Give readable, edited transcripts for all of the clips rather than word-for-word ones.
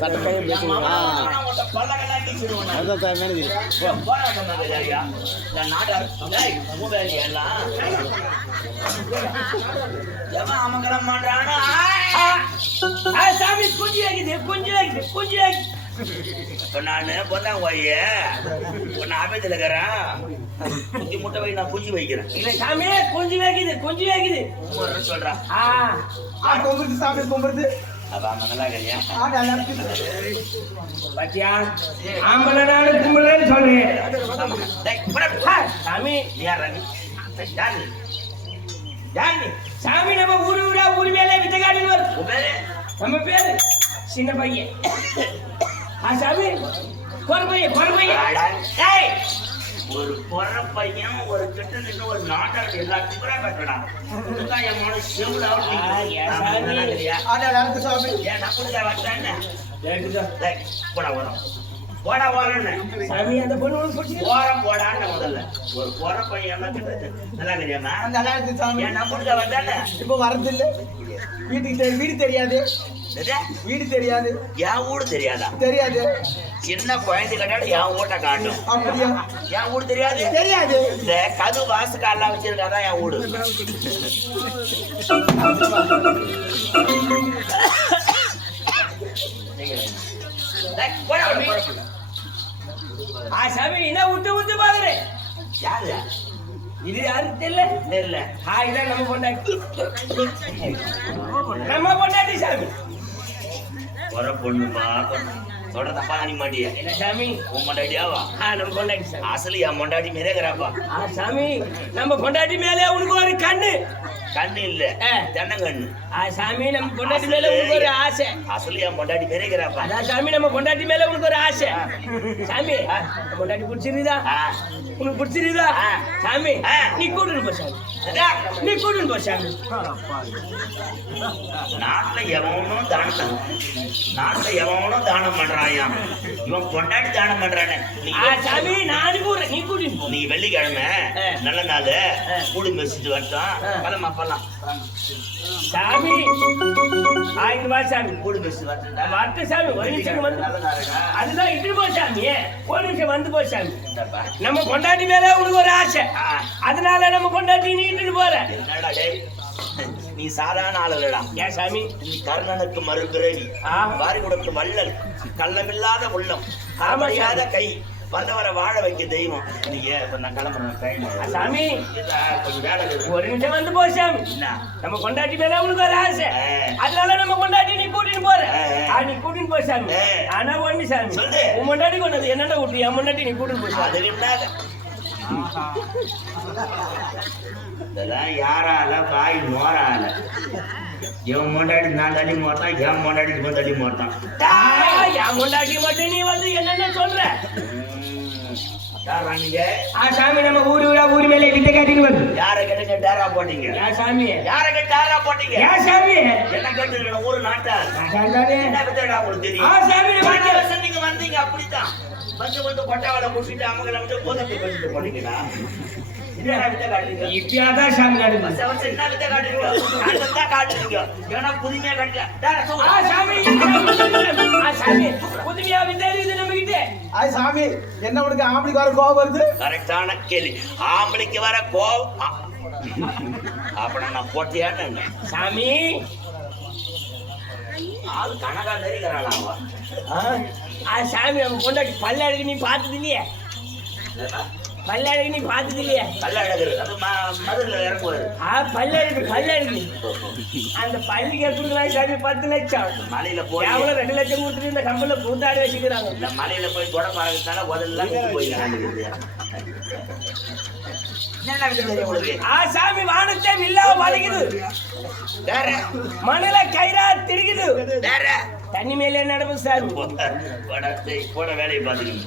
சட்டப்பையன் அமங்கலம் பண்றானா சாமி குஞ்சு வைக்குது குஞ்சு வைக்குது குஞ்சு வைக்குது. நானு பொண்ணாங்க வைய உன்னை ஆபத்துல இருக்கிறேன் குஞ்சு முட்டை வை நான் குஞ்சு வைக்கிறேன். இல்ல சாமி குஞ்சு வைக்குது குஞ்சு வைக்குது சொல்றான். சாமி கும்பிடுது பாத்தியா ஆம்பளை நாடு கும்பிடுறேன்னு சொல்றேன் சாமி. சாமி நம்ம ஊரு ஊரா ஊரு மேல வித்தகாடின்னு வரும். நம்ம பேரு சின்ன பையன். சாமி ஒரு பையன் ஒரு பொற பையன் ஒரு கிட்ட ஒரு நாட்டாளர் எல்லாத்தையும் கூட கட்டலாம். சாமி அந்த பொண்ணு ஓரம் போடான்னு முதல்ல ஒரு பொற பையன் நல்லா தெரியாம இப்ப வரது இல்ல வீடு தெரியாது வீடு தெரியாது என் வீடு தெரியாதா? தெரியாது. சின்ன குழந்தை கட்டாலும் என் வீட்டை காட்டும். அப்படியா? என் வீடு தெரியாது தெரியாது. இந்த கது வாசு காலாம் வச்சிருக்காதான் என் வீடு. சாமி என்ன விட்டு விட்டு பாக்குறேன். யாரு இது? யாரு தெரியல தெரியல. இதான் நம்ம பொண்டாட்டி. நம்ம பொண்டாட்டி சாமி. ஒரு பொண்ணுமா சொல்ற தப்பா அணி மாட்டியா? என்ன சாமி உன் பொண்டாட்டியாவா? நம்ம பொண்டாட்டி சாமி. அசலி என் பொண்டாட்டி மேலே இருக்கிறாப்பா. சாமி நம்ம பொண்டாட்டி மேலே உனக்கு ஒரு கண்ணு கண்ணு இல்ல தென்னங்கண்ணு. சாமி நம்ம பொண்டாட்டி மேல உனக்கு ஒரு ஆசை. அசலி என் பொண்டாட்டி மேலே இருக்கிறாப்பா. அதான் சாமி நம்ம பொண்டாட்டி மேல உனக்கு ஒரு ஆசை. சாமி பொண்டாட்டி பிடிச்சிருந்தா உனக்கு பிடிச்சிருந்தா சாமி நீ கூட்டுன்னு போ சாமி. நீ கூட்டுன்னு போ சாமி. நாட்டுல எவனும் தானம் பண்றாயா? இவன் பொண்டாட்டி தானம் பண்றானே சாமி. நானு கூடுறேன் நீ கூட்டின்னு போ. நீ வெள்ளிக்கிழமை நல்ல நாள் கூடு மெசிட்டு வரட்டும். பலமா போலாம் சாமி. ஆயிரம் ரூபாய் சாமி கூடு மெசிட்டு வரட்டும். வரட்டு சாமி ஒரு நிமிஷம் வந்து அதுதான் இட்டு போ சாமி. ஒரு நிமிஷம் வந்து போ சாமி. நம்ம பொண்டாட்டி மேல உனக்கு ஒரு ஆசை. அதனால நம்ம பொண்டாட்டி நீ இட்டுட்டு போற. நீ சாதாரண ஆள் இல்லடா. ஏன் சாமி? நீ கர்ணனுக்கு மறுபிறவி வாரி கொடுக்க வள்ளல் கள்ளமில்லாத உள்ளம் ஆமையாத கை வந்தவரை வாழ வைக்க தெய்வம். நீங்க நான் கிளம்புறேன் சாமி. கொஞ்சம் வேலை ஒரு நிமிஷம் வந்து போ சாமி. நம்ம கொண்டாட்டி மேல உனக்கு ஒரு ஆசை. அதனால நம்ம கொண்டாட்டி நீ கூட்டின்னு போற. நீ கூட்டின்னு போ சாமி. ஆனா ஒண்ணு சாமி சொல்லு. உன் கொண்டாட்டி கொண்டது என்னென்ன விட்டு என் கொண்டாட்டி நீ கூட்டின்னு போ. அது இல்லாத இதெல்லாம் யாரால வாய் நோரால என் முண்டாடி நான் தள்ளி மாட்டான். என் முண்டாடிக்கு போய் தள்ளி மாட்டான். என் முண்டாடி மட்டும் நீ வந்து என்னென்ன சொல்ற சாமி? நம்ம ஊரு ஊரு மேல வித்த கேட்டு வருது. யார கேட்டுங்க டேரா போட்டீங்க? சாமி யார கேட்டு டேரா போட்டீங்க? சாமி என்ன கேட்டு ஊரு நாட்டா என்ன வித்தடா உங்களுக்கு தெரியும்? நீங்க வந்தீங்க அப்படித்தான் வந்து கொட்டாவளை குடிச்சிட்டு அம்மங்களை வந்து போதத்தை வச்சுட்டு போனீங்களா? இப்பயாதான் சாமி புதுமையா சாமி என்ன உனக்கு ஆம்பளைக்கு வர கோவம் வருது? கரெக்டான கேள்வி. ஆம்பளைக்கு வர கோவம் அப்ப நான் போட்டியான்னு சாமி ஆள் கணக்கா தெரிகிறாளா? சாமி அவன் கொண்டாடி பல்லழகு நீ பார்த்தது இல்லையே? பல்லழகு நீ பார்த்தது இல்லையா? பல்லழகு அது மதுரையில் இறங்குவாரு. பல்லழகு அந்த பள்ளிக்கு கொடுக்கலாம் சாமி 10 லட்சம். மலையில போய் எவ்வளவு 2 லட்சம் கொடுத்துட்டு இந்த கம்பெனில கூத்தாடி வச்சுக்கிறாங்க. இந்த மலையில போய் கொடை மரத்தால உதெல்லாம் போய் சாமி வானத்தை வில்லா வளைக்குது. மணல கயிறா திரிக்குது. தண்ணி மேலே நடக்கும் சாமி. போட வேலையை பார்த்துக்கணும்.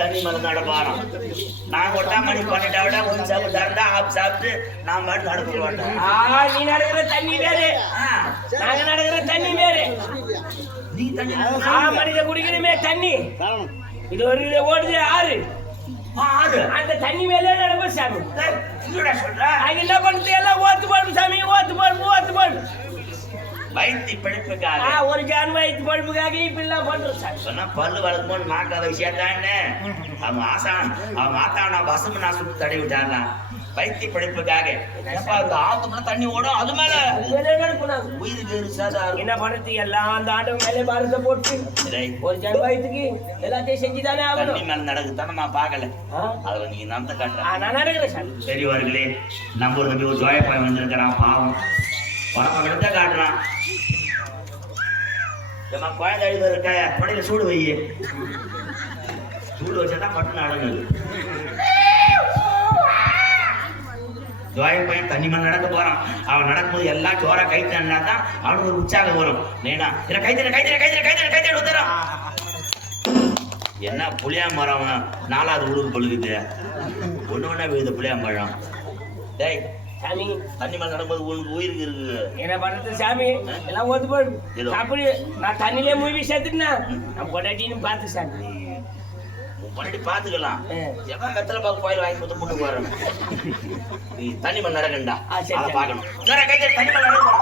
தண்ணி மேல நடப்பாராம். நான் கொட்டா மணி 12 விட கொஞ்சம் சாப்பிட்டு ஆப் சாப்பிட்டு நான் பாட்டு நடக்க மாட்டேன். நீ நடக்கிற தண்ணி வேறு, நாங்க நடக்கிற தண்ணி வேறு. நீ தண்ணி மனித குடிக்கணுமே தண்ணி. இது ஒரு ஓடுது ஆறு. அந்த தண்ணி மேலே நடக்கும் சாமி. சொல்ற என்ன பண்ணுறது எல்லாம் ஓத்து போடும் சாமி. ஓத்து போடும். வயிற்று பிழைப்புக்காக ஒரு ஜான் வயிற்று பழுப்புக்காக இப்ப எல்லாம் பண்றோம் சாமி. சொன்னா பல்லு வளர்க்கும்போது நாக்க விஷயத்தானே அவங்க ஆத்தானா பசம நான் சுட்டு தடை விட்டாரலாம் வயிற்று பிழைப்புக்காக. ஆத்துக்குள்ள தண்ணி ஓடும் அது மேல உயிருக்கு என்ன பண்றது எல்லாம் அந்த ஆண்டு மேலே பாரத போட்டு ஒரு ஜான் வயிற்றுக்கு எல்லாத்தையும் செஞ்சுதானே ஆகணும். தண்ணி மேல நடக்குதானே நான் பாக்கல அதை நீங்க நம்ப காட்டுறேன். நான் நடக்கிறேன் சாமி. பெரியவர்களே நம்ம ஒரு தம்பி ஒரு ஜோயப்பாய் வந்திருக்கிறான் பாவம் பணம் எடுத்தா காட்டுறான். குழந்தை அழுத இருக்க படையில சூடு வை சூடு வச்சாதான் மட்டும் அடங்குது. ஜோய பையன் தண்ணி மேல நடக்க போறான். அவன் நடக்கும்போது எல்லாம் ஜோரா கை தண்ணா தான் அவனுக்கு ஒரு உற்சாகம் வரும். நேனா கைத்தற உத்தரம் என்ன புளியா மரம் 4வது உழுவு பொழுகுது ஒண்ணு விழுது புளியா மரம். டேய் சாமி தண்ணி மேல நடக்கும்போது உனக்கு உயிருக்கு இருக்கு. என்ன பண்றது சாமி எல்லாம் ஓத்து போடு அப்படி நான் தண்ணிலே மூவி சேர்த்துட்டா நம்ம கொண்டாட்டின்னு பார்த்து சாமி பண்ணி பாத்துக்கலாம். எவன் வெத்தலை பாக்கு கோயில் வாங்கி கொடுத்து முன்னு போறேன். நீ தண்ணி மேல நடக்கண்டா பாக்கணும். தண்ணி மேல நடக்கணும்.